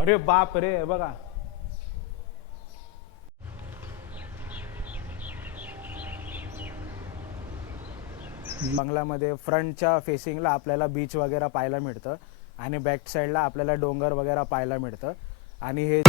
अरे बाप रे बघा. बंगलामध्ये फ्रंटच्या फेसिंगला आपल्याला बीच वगैरे पाहायला मिळतं. आणि बॅक साईडला आपल्याला डोंगर वगैरे पाहायला मिळतं. आणि हे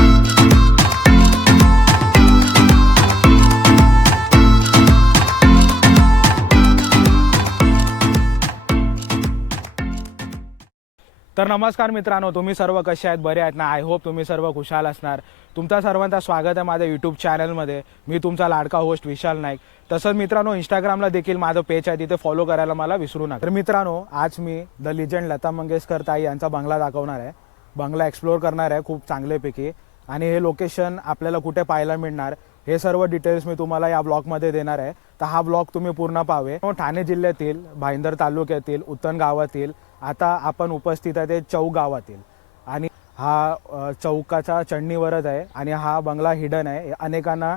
तर नमस्कार मित्रांनो तुम्ही सर्व कसे आहेत? बरे आहेत ना? आय होप तुम्ही सर्व खुशाल असणार. तुमचा सर्वांचा स्वागत आहे माझ्या यूट्यूब चॅनलमध्ये मी तुमचा लाडका होस्ट विशाल नाईक. तसंच मित्रांनो इंस्टाग्रामला देखील माझं पेज आहे. तिथे फॉलो करायला मला विसरू नका. तर मित्रांनो आज मी द लिजंड लता मंगेशकर ताई यांचा बंगला दाखवणार आहे. बंगला एक्सप्लोअर करणार आहे खूप चांगल्यापैकी. आणि हे लोकेशन आपल्याला कुठे पाहायला मिळणार हे सर्व डिटेल्स मी तुम्हाला या ब्लॉगमध्ये देणार आहे. तर हा ब्लॉग तुम्ही पूर्ण पाहावे. ठाणे जिल्ह्यातील भाईंदर तालुक्यातील उत्तन गावातील आता आपण उपस्थित आहे ते चौक गावातील. आणि हा चौकाचा चढणीवरच आहे आणि हा बंगला हिडन आहे. अनेकांना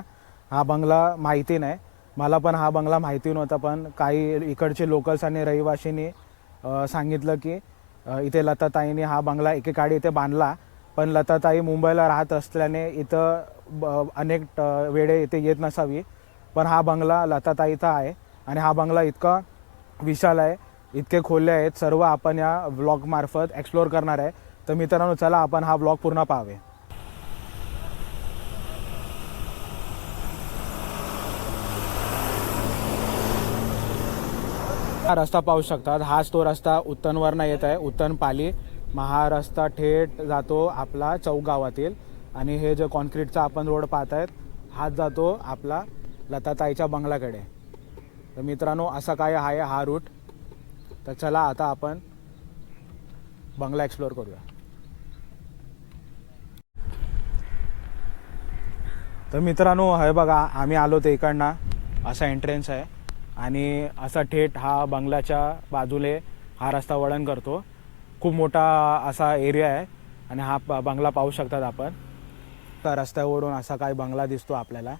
हा बंगला माहिती नाही. मला पण हा बंगला माहिती नव्हता पण काही इकडचे लोकल्स आणि रहिवाशींनी सांगितलं की इथे लताताईंनी हा बंगला एकेकाळी इथे बांधला. पण लताताई मुंबईला राहत असल्याने इथं ब- अनेक वेळे इथे येत नसावी. पण हा बंगला लताताईचा आहे आणि हा बंगला इतका विशाल आहे. इतके खोले आहेत सर्व आपण या व्लॉग मार्फत एक्सप्लोअर करणार आहे. तर मित्रांनो चला आपण हा ब्लॉग पूर्ण पाहावे. हा रस्ता पाहू शकतात. हाच तो रस्ता उत्तनवरनं येत आहे. उत्तन पाली. मग हा रस्ता थेट जातो आपला चौक गावातील. आणि हे जे कॉन्क्रीटचा आपण रोड पाहत आहेत हाच जातो आपला लताताईच्या बंगलाकडे तर मित्रांनो असा काय आहे हा रूट तर चला आता आपण बंगला एक्सप्लोअर करूया. तर मित्रांनो हे बघा आम्ही आलो ते इकडनं. असा एंट्रन्स आहे. आणि असा थेट हा बंगल्याच्या बाजूले हा रस्ता वळण करतो. खूप मोठा असा एरिया आहे. आणि हा बंगला पाहू शकतात आपण. त्या रस्त्यावरून असा काही बंगला दिसतो आपल्याला.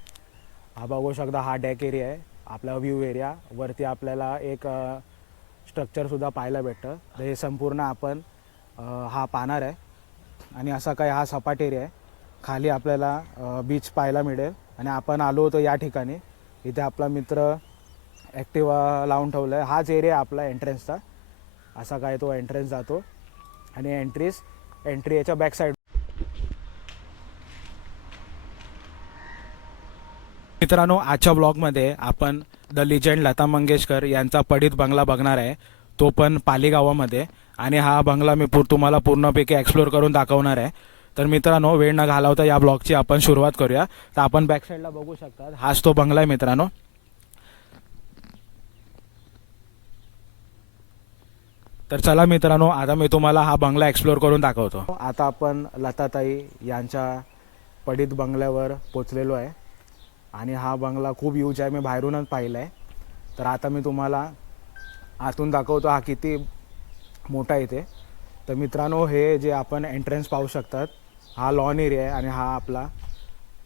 हा बघू शकता हा डेक एरिया आहे. आपला व्ह्यू एरिया वरती आपल्याला एक स्ट्रक्चरसुद्धा पाहायला भेटतं. तर हे संपूर्ण आपण हा पाणार आहे. आणि असा काय हा सपाट एरिया आहे. खाली आपल्याला बीच पाहायला मिळेल. आणि आपण आलो होतो या ठिकाणी. इथे आपला मित्र ॲक्टिवा लावून ठेवला आहे हाच एरिया आपला एंट्रन्सचा असा काय तो एंट्रन्स जातो. आणि एंट्रीस एंट्री याच्या बॅक साईड मित्रांनो आजच्या ब्लॉगमध्ये आपण द लिजंड लता मंगेशकर यांचा पडित बंगला बघणार आहे. तो पण पालीगावामध्ये आणि हा बंगला मी पूर तुम्हाला पूर्णपैकी एक्सप्लोअर करून दाखवणार आहे. तर मित्रांनो वेळ न घालवता या ब्लॉगची आपण सुरुवात करूया. तर आपण बॅकसाईडला बघू शकतात. हाच तो बंगला आहे मित्रांनो. तर चला मित्रांनो आता मी तुम्हाला हा बंगला एक्सप्लोअर करून दाखवतो. आता आपण लताताई यांच्या पडित बंगल्यावर पोचलेलो आहे. आणि हा बंगला खूप यूज आहे. मी बाहेरूनच पाहिला आहे तर आता मी तुम्हाला आतून दाखवतो हा किती मोठा इथे. तर मित्रांनो हे जे आपण एंट्रन्स पाहू शकतात हा लॉन एरिया आहे आणि हा आपला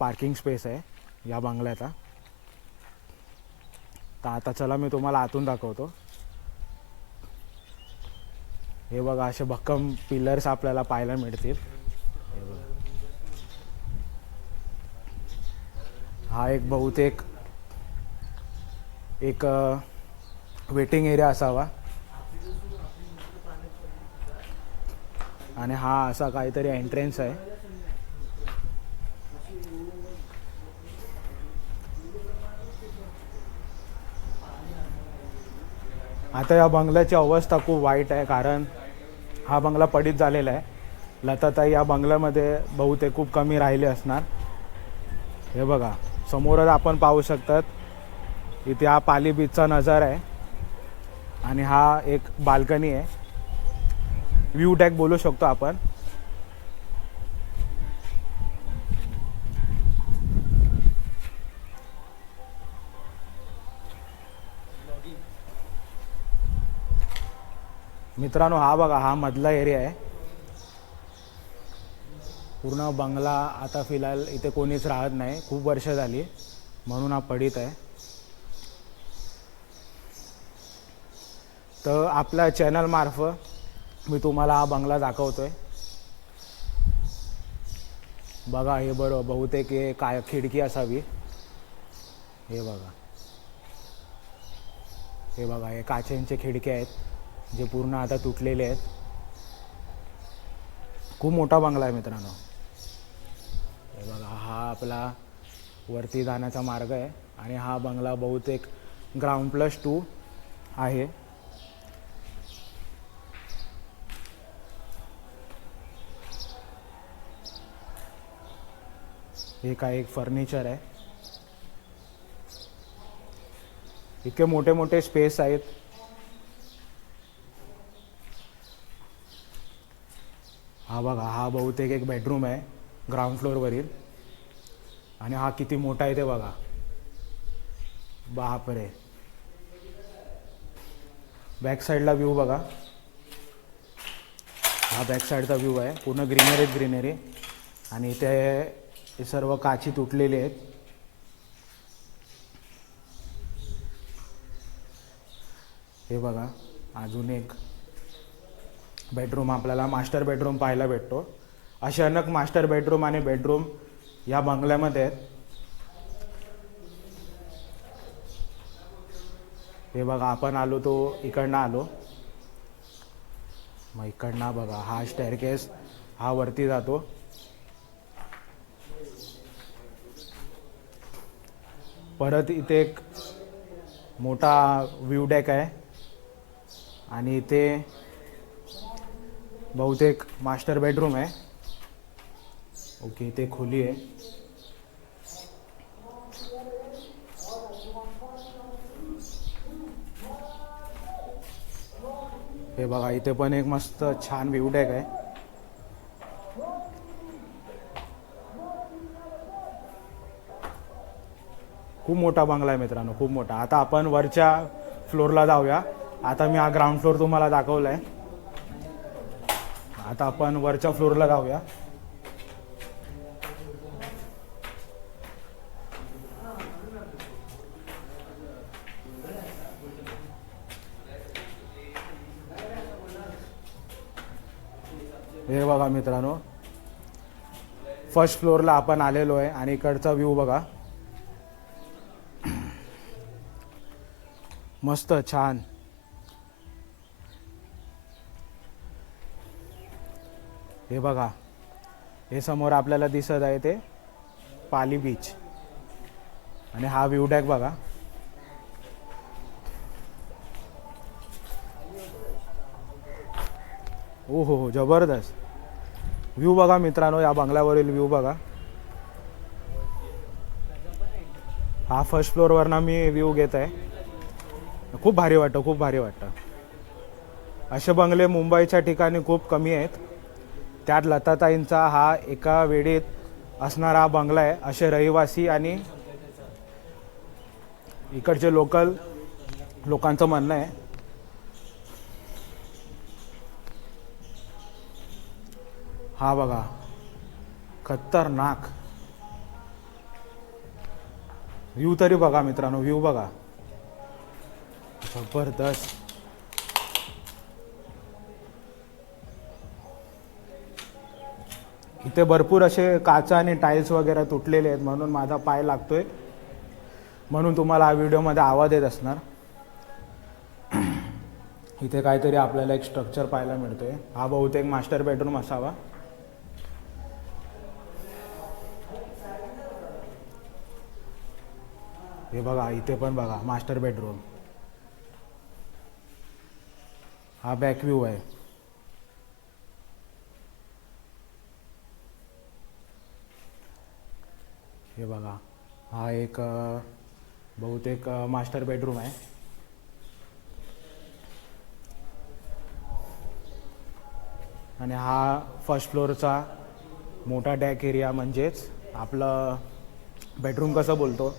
पार्किंग स्पेस आहे या बंगल्याचा. तर आता चला मी तुम्हाला आतून दाखवतो. हे बघा असे भक्कम पिलर्स आपल्याला पाहायला मिळतील हे बघा. हा एक बहुतेक एक वेटिंग एरिया असावा. आणि हा असा काहीतरी एंट्रन्स आहे. आता या बंगल्याची अवस्था खूप वाईट आहे कारण हा बंगला पडीत झालेला आहे. लताताई या बंगल्यामध्ये बहुतेक खूप कमी राहिले असणार. हे बघा. समोरच आपण पाहू शकतात. इथे हा पाली बीचचा नजारा आहे. आणि हा एक बाल्कनी आहे. व्ह्यू टॅक बोलू शकतो आपण. मित्रांनो हा बघा हा मधला एरिया आहे. पूर्ण बंगला आता फिलहाल इथे कोणीच राहत नाही. खूप वर्ष झाली. म्हणून हा पडित आहे. तर आपल्या चॅनलमार्फत मी तुम्हाला हा बंगला दाखवतो आहे बघा हे बरं बहुतेक हे काय खिडकी असावी. हे बघा. हे बघा हे काचेंचे खिडके आहेत जे पूर्ण आता तुटलेले आहेत. खूप मोठा बंगला आहे मित्रांनो. आपला वरती जाण्याचा मार्ग आहे. आणि हा बंगला बहुतेक ग्राउंड प्लस टू आहे. हे काय एक फर्निचर आहे. इतके मोठे मोठे स्पेस आहेत. हा बघा हा बहुतेक एक बेडरूम आहे ग्राउंड फ्लोअरवरील आणि हा किती मोठा आहे ते बघा. बापरे. बॅक साईडला व्ह्यू बघा. हा बॅक साईडचा व्ह्यू आहे. पूर्ण ग्रीनरीच ग्रीनरी आणि इथे हे सर्व काची तुटलेली आहेत. हे बघा. अजून एक बेडरूम आपल्याला मास्टर बेडरूम पाहायला भेटतो. असे अनेक मास्टर बेडरूम आणि बेडरूम या बंगल्यामध्ये आहेत. हे बघा आपण आलो तो इकडनं आलो. मग इकडनं बघा हा स्टेअरकेस हा वरती जातो. परत इथे एक मोठा व्ह्यू डेक आहे. आणि इथे बहुतेक मास्टर बेडरूम आहे. ओके इथे खोली आहे. हे बघा इथे पण एक मस्त छान व्ह्यू डॅक आहे. खूप मोठा बंगला आहे मित्रांनो खूप मोठा. आता आपण वरच्या फ्लोअरला जाऊया. आता मी हा ग्राउंड फ्लोअर तुम्हाला दाखवलाय. आता आपण वरच्या फ्लोअरला जाऊया. हे बघा मित्रांनो. फर्स्ट फ्लोअरला आपण आलेलो आहे आणि इकडचा व्ह्यू बघा. मस्त छान. हे बघा. हे समोर आपल्याला दिसत आहे ते पाली बीच आणि हा व्ह्यू डॅक बघा. ओ हो हो जबरदस्त. व्ह्यू बघा मित्रांनो या बंगल्यावरील व्ह्यू बघा. हा फर्स्ट फ्लोअरवरनं मी व्ह्यू घेत आहे. खूप भारी वाटतं खूप भारी वाटतं. असे बंगले मुंबईच्या ठिकाणी खूप कमी आहेत. त्यात लताताईंचा हा एका वेळेत असणारा हा बंगला आहे. असे रहिवासी आणि इकडचे लोकल लोकांचं म्हणणं आहे. हा बघा. खतरनाक. व्ह्यू तरी बघा मित्रांनो व्ह्यू बघा. जबरदस्त. इथे भरपूर असे काचा आणि टाईल्स वगैरे तुटलेले आहेत म्हणून माझा पाय लागतोय. म्हणून तुम्हाला हा व्हिडिओमध्ये आवाज येत असणार. इथे काहीतरी आपल्याला एक स्ट्रक्चर पाहायला मिळतोय. हा बहुतेक मास्टर बेडरूम असावा. हे बघा इथे पण बघा मास्टर बेडरूम हा बॅक व्ह्यू आहे. हे बघा हा एक बहुतेक मास्टर बेडरूम आहे. आणि हा फर्स्ट फ्लोअरचा मोठा डॅक एरिया म्हणजेच आपलं बेडरूम कसं बोलतो?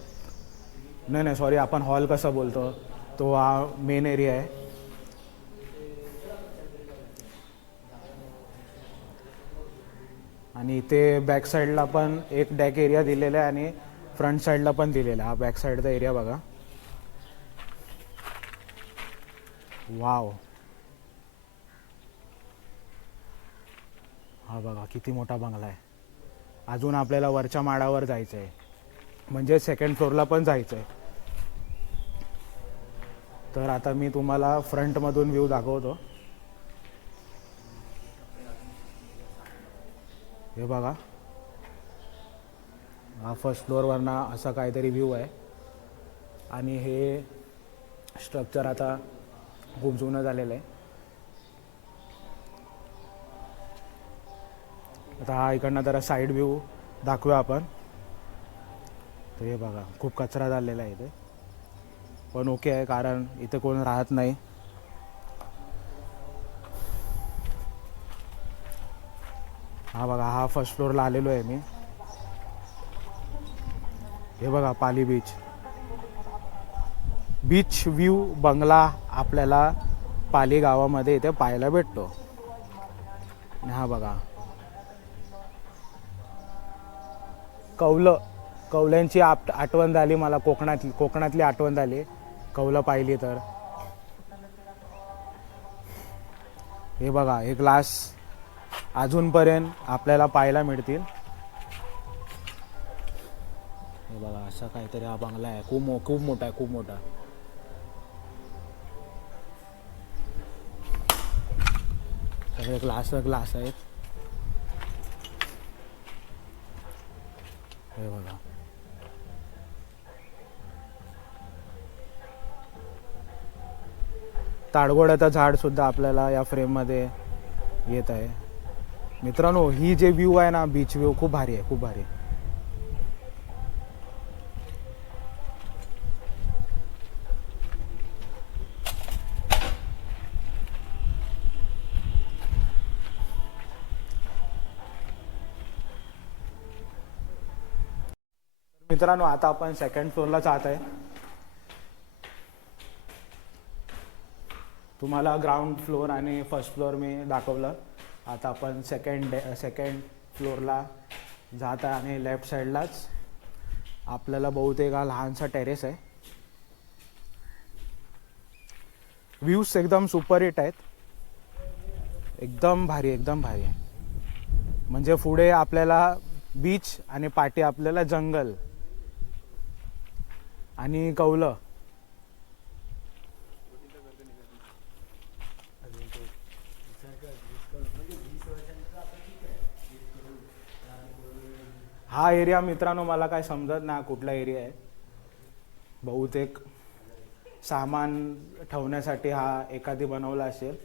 नाही नाही सॉरी आपण हॉल कसं बोलतो? तो हा मेन एरिया आहे. आणि इथे बॅक साईडला पण एक डॅक एरिया दिलेला आहे आणि फ्रंट साईडला पण दिलेला हा बॅक साईडचा एरिया बघा. वाव हा बघा किती मोठा बंगला आहे. अजून आपल्याला वरच्या माडावर जायचं आहे म्हणजे सेकंड फ्लोअरला पण जायचं आहे तर आता मी तुम्हाला फ्रंटमधून व्ह्यू दाखवतो. हे बघा. हा फर्स्ट फ्लोअरवरना असा काहीतरी व्ह्यू आहे. आणि हे स्ट्रक्चर आता खूप जुनं झालेलं आहे. आता हा इकडनं जरा साईड व्ह्यू दाखवूया आपण. तर हे बघा खूप कचरा झालेला आहे इथे. पण ओके आहे कारण इथे कोण राहत नाही. हा बघा हा फर्स्ट फ्लोअरला आलेलो आहे मी. हे बघा पाली बीच बीच व्ह्यू बंगला आपल्याला पाली गावामध्ये इथे पाहायला भेटतो. हा बघा. कौलं. कौल्यांची आप आठवण झाली मला कोकणातली कोकणातली आठवण झाली. कौलं पाहिली तर. हे बघा हे ग्लास अजूनपर्यंत आपल्याला पाहायला मिळतील. हे बघा असा काहीतरी हा बंगला आहे. खूप मो खूप मोठा आहे खूप मोठा. सगळे ग्लास ग्लास आहेत. ताडगोड्याचं झाड सुद्धा आपल्याला या फ्रेममध्ये येत आहे. मित्रांनो ही जे व्ह्यू आहे ना बीच व्ह्यू खूप भारी आहे खूप भारी आहे. मित्रांनो आता आपण सेकंड फ्लोअरला जात आहे. तुम्हाला ग्राउंड फ्लोअर आणि फर्स्ट फ्लोअर मी दाखवलं. आता आपण सेकंड सेकंड फ्लोअरला जात आहे आणि लेफ्ट साईडलाच आपल्याला बहुतेक हा लहानसा टेरेस आहे. व्ह्यूज एकदम सुपर हिट आहेत. एकदम भारी एकदम भारी आहे. म्हणजे पुढे आपल्याला बीच आणि पाठी आपल्याला जंगल आणि कौलं. हा एरिया मित्रांनो मला काय समजत नाही कुठला एरिया आहे. बहुतेक सामान ठेवण्यासाठी हा एखादी बनवला असेल.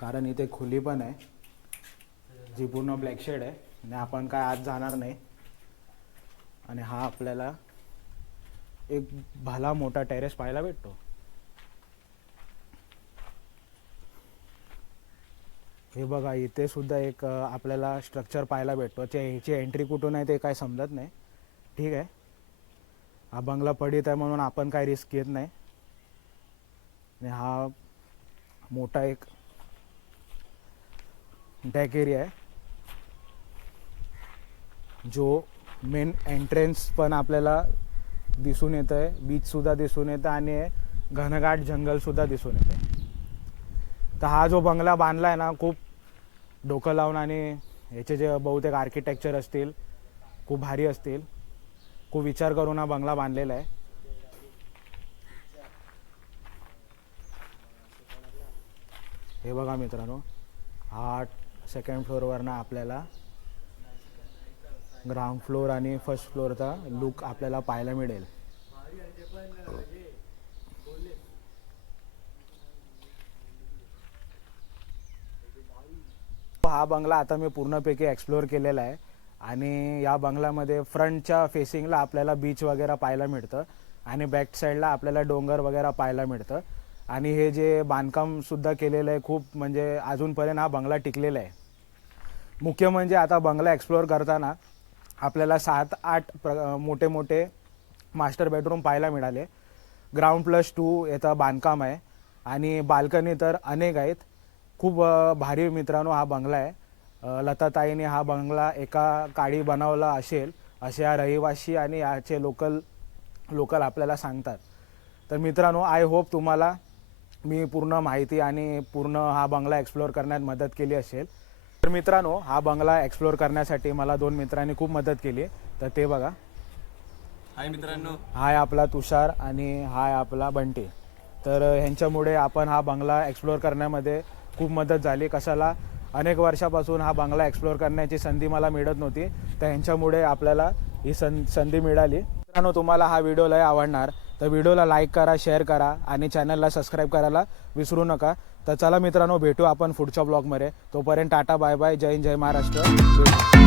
कारण इथे खुली पण आहे. जी पूर्ण ब्लॅक शेड आहे. आणि आपण काय आत जाणार नाही. आणि हा आपल्याला एक भला मोठा टेरेस पाहायला भेटतो. हे बघा इथे सुद्धा एक आपल्याला स्ट्रक्चर पाहायला भेटतो. ते ह्याची एंट्री कुठून आहे ते काय समजत नाही. ठीक आहे? हा बंगला पडित आहे म्हणून आपण काय रिस्क घेत नाही. आणि हा मोठा एक डॅक एरिया आहे. जो मेन एंट्रन्स पण आपल्याला दिसून येतं आहे बीचसुद्धा दिसून येतं आणि घनघाट जंगलसुद्धा दिसून येतं आहे तर हा जो बंगला बांधला आहे ना खूप डोकं लावून आणि याचे जे बहुतेक आर्किटेक्चर असतील खूप भारी असतील. खूप विचार करून हा बंगला बांधलेला आहे. हे बघा मित्रांनो हा सेकंड फ्लोअरवरनं आपल्याला ग्राउंड फ्लोअर आणि फर्स्ट फ्लोअरचा लुक आपल्याला पाहायला मिळेल. हा बंगला आता मी पूर्णपैकी एक्सप्लोअर केलेला आहे. आणि या बंगल्यामध्ये फ्रंटच्या फेसिंगला आपल्याला बीच वगैरे पाहायला मिळतं. आणि बॅक साईडला आपल्याला डोंगर वगैरे पाहायला मिळतं. आणि हे जे बांधकामसुद्धा केलेलं आहे खूप म्हणजे अजूनपर्यंत हा बंगला टिकलेला आहे. मुख्य म्हणजे आता बंगला एक्सप्लोअर करताना आपल्याला सात आठ प्र मोठे मोठे मास्टर बेडरूम पाहायला मिळाले. ग्राउंड प्लस टू याचं बांधकाम आहे. आणि बाल्कनी तर अनेक आहेत. खूप भारी मित्रांनो हा बंगला आहे. लताताईने हा बंगला एका काळी बनवला असेल असे या रहिवासी आणि याचे लोकल लोकल आपल्याला सांगतात. तर मित्रांनो आय होप तुम्हाला मी पूर्ण माहिती आणि पूर्ण हा बंगला एक्सप्लोअर करण्यात मदत केली असेल. तर मित्रांनो हा बंगला एक्सप्लोअर करण्यासाठी मला दोन मित्रांनी खूप मदत केली तर ते बघा. हाय मित्रांनो. हाय आपला तुषार आणि हाय आपला बंटी. तर ह्यांच्यामुळे आपण हा बंगला एक्सप्लोअर करण्यामध्ये खूप मदत झाली. कशाला? अनेक वर्षापासून हा बंगला एक्सप्लोअर करण्याची संधी मला मिळत नव्हती. तर ह्यांच्यामुळे आपल्याला ही सं संधी मिळाली. मित्रांनो तुम्हाला हा व्हिडिओ लय आवडणार. तर व्हिडिओला लाईक करा शेअर करा आणि चॅनलला सबस्क्राईब करायला विसरू नका. तर चला मित्रांनो भेटू आपण पुढच्या ब्लॉगमध्ये तोपर्यंत टाटा बाय बाय जय हिंद जय महाराष्ट्र. भेटू